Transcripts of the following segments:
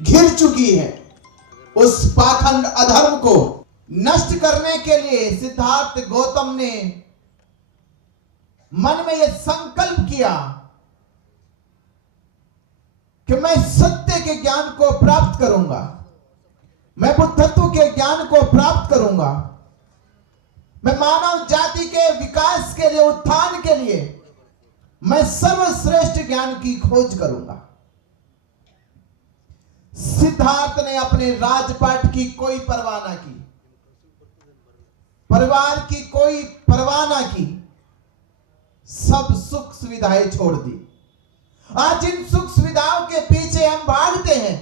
घिर चुकी है। उस पाखंड अधर्म को नष्ट करने के लिए सिद्धार्थ गौतम ने मन में यह संकल्प किया कि मैं सत्य के ज्ञान को प्राप्त करूंगा, मैं बुद्धत्व के ज्ञान को प्राप्त करूंगा, मैं मानव जाति के विकास के लिए, उत्थान के लिए मैं सर्वश्रेष्ठ ज्ञान की खोज करूंगा। सिद्धार्थ ने अपने राजपाट की कोई परवाह ना की, परिवार की कोई परवाह ना की, सब सुख सुविधाएं छोड़ दी। आज जिन सुख सुविधाओं के पीछे हम भागते हैं,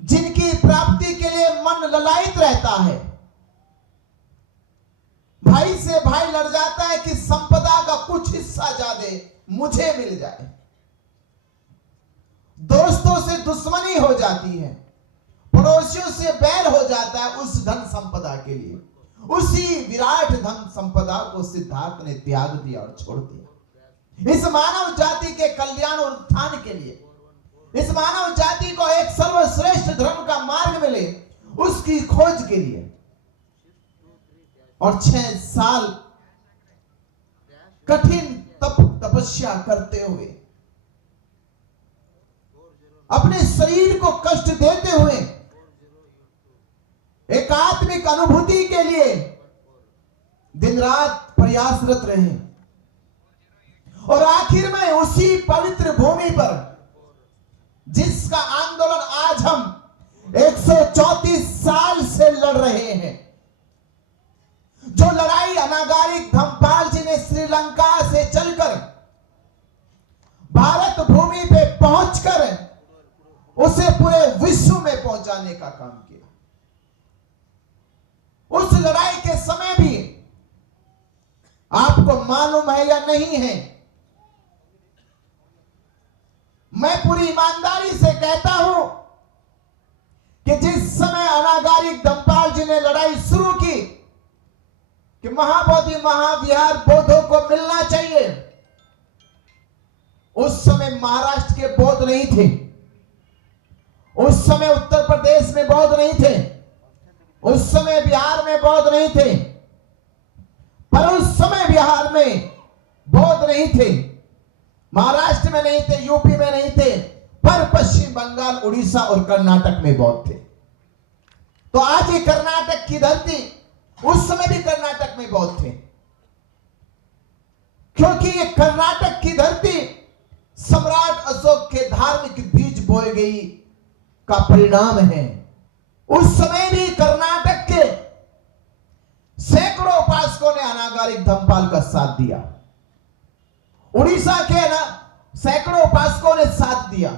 जिनकी प्राप्ति के लिए मन ललायित रहता है, भाई से भाई लड़ जाता है कि संपदा का कुछ हिस्सा ज्यादा मुझे मिल जाए, दोस्तों से दुश्मनी हो जाती है, पड़ोसियों से बैर हो जाता है उस धन संपदा के लिए। उसी विराट धन संपदा को सिद्धार्थ ने त्याग दिया और छोड़ दिया। इस मानव जाति के कल्याण और उत्थान के लिए, इस मानव जाति को एक सर्वश्रेष्ठ धर्म का मार्ग मिले, उसकी खोज के लिए। और 6 साल कठिन तपस्या करते हुए, अपने शरीर को कष्ट देते हुए, एक आत्मिक अनुभूति के लिए दिन रात प्रयासरत रहे। और आखिर में उसी पवित्र भूमि पर, जिसका आंदोलन आज हम 134 साल से लड़ रहे हैं, जो लड़ाई अनागारिक धम्मपाल जी ने श्रीलंका से चलकर भारत भूमि पे पहुंचकर उसे पूरे विश्व में पहुंचाने का काम किया, उस लड़ाई के समय भी आपको मालूम है या नहीं है, मैं पूरी ईमानदारी से कहता हूं कि जिस समय अनागारिक धम्मपाल जी ने लड़ाई शुरू की कि महाबोधि महाविहार बौद्धों को मिलना चाहिए, उस समय महाराष्ट्र के बौद्ध नहीं थे, उस समय उत्तर प्रदेश में बौद्ध नहीं थे, उस समय बिहार में बौद्ध नहीं थे। पर उस समय बिहार में बौद्ध नहीं थे, महाराष्ट्र में नहीं थे, यूपी में नहीं थे, पर पश्चिम बंगाल, उड़ीसा और कर्नाटक में बौद्ध थे। तो आज ये कर्नाटक की धरती, उस समय भी कर्नाटक में बौद्ध थे, क्योंकि ये कर्नाटक की धरती सम्राट अशोक के धार्मिक बीज बोए गई का परिणाम है। उस समय भी कर्नाटक के सैकड़ों उपासकों ने अनागारिक धम्मपाल का साथ दिया, उड़ीसा के सैकड़ों उपासकों ने साथ दिया,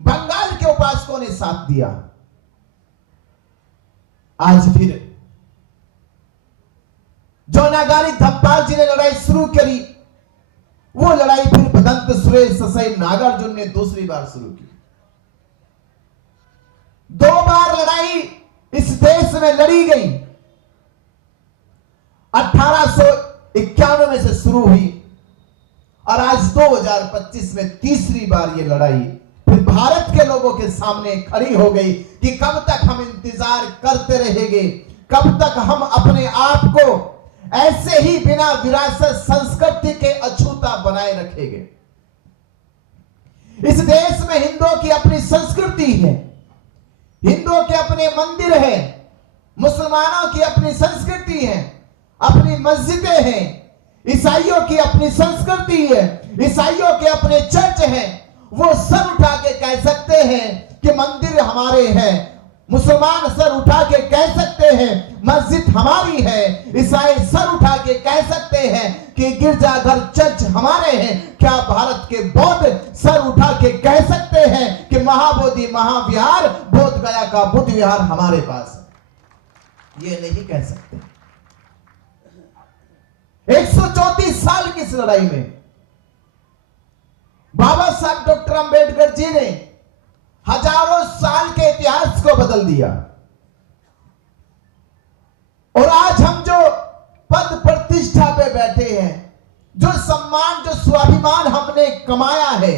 बंगाल के उपासकों ने साथ दिया। आज फिर जो अनागारिक धम्मपाल जी ने लड़ाई शुरू करी, वो लड़ाई फिर भदंत सुरेश ससई नागार्जुन ने दूसरी बार शुरू की। 2 बार लड़ाई इस देश में लड़ी गई। 1891 में से शुरू हुई और आज 2025 में तीसरी बार ये लड़ाई फिर भारत के लोगों के सामने खड़ी हो गई कि कब तक हम इंतजार करते रहेंगे, कब तक हम अपने आप को ऐसे ही बिना विरासत संस्कृति के अछूता बनाए रखेंगे। इस देश में हिंदुओं की अपनी संस्कृति है, हिंदुओं के अपने मंदिर हैं, मुसलमानों की अपनी संस्कृति है, अपनी मस्जिदें हैं, ईसाइयों की अपनी संस्कृति है, ईसाइयों के अपने चर्च हैं। वो सर उठा के कह सकते हैं कि मंदिर हमारे हैं, मुसलमान सर उठा के कह सकते हैं मस्जिद हमारी है, ईसाई सर उठा के कह सकते हैं कि गिरजाघर चर्च हमारे हैं। क्या भारत के बौद्ध सर उठा के कह सकते हैं कि महाबोधि महाविहार बोध गया का बुद्ध विहार हमारे पास है? ये नहीं कह सकते। 134 साल की इस लड़ाई में बाबा साहब डॉक्टर अंबेडकर जी ने हजारों साल के इतिहास को बदल दिया। और आज हम जो पद प्रतिष्ठा पे बैठे हैं, जो सम्मान, जो स्वाभिमान हमने कमाया है,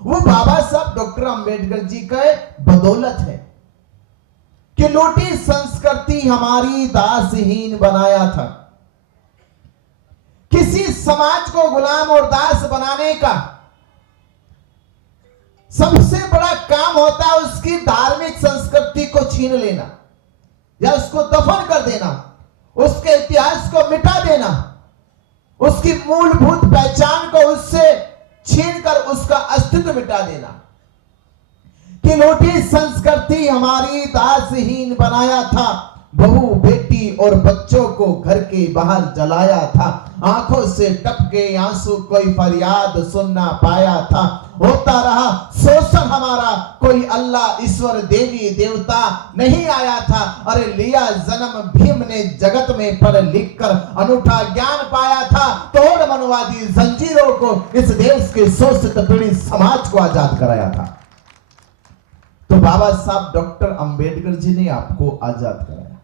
वो बाबा साहब डॉक्टर अंबेडकर जी के बदौलत है कि लूटी संस्कृति हमारी दासहीन बनाया था। किसी समाज को गुलाम और दास बनाने का सबसे बड़ा काम होता है उसकी धार्मिक संस्कृति को छीन लेना या उसको दफन कर देना, उसके इतिहास को मिटा देना, उसकी मूलभूत पहचान को उससे छीनकर उसका अस्तित्व मिटा देना। कि लूटी संस्कृति हमारी दासहीन बनाया था, बहू बेटी और बच्चों को घर के बाहर जलाया था, आंखों से टपके आंसू कोई फरियाद सुन ना पाया था, होता रहा शोषण हमारा, कोई अल्लाह ईश्वर देवी देवता नहीं आया था। अरे लिया जन्म भीम ने जगत में पढ़ लिख कर अनूठा ज्ञान पाया था, तोड़ मनवादी जंजीरों को इस देश के शोषित पीड़ित समाज को आजाद कराया था। तो बाबा साहब डॉक्टर अंबेडकर जी ने आपको आजाद कराया।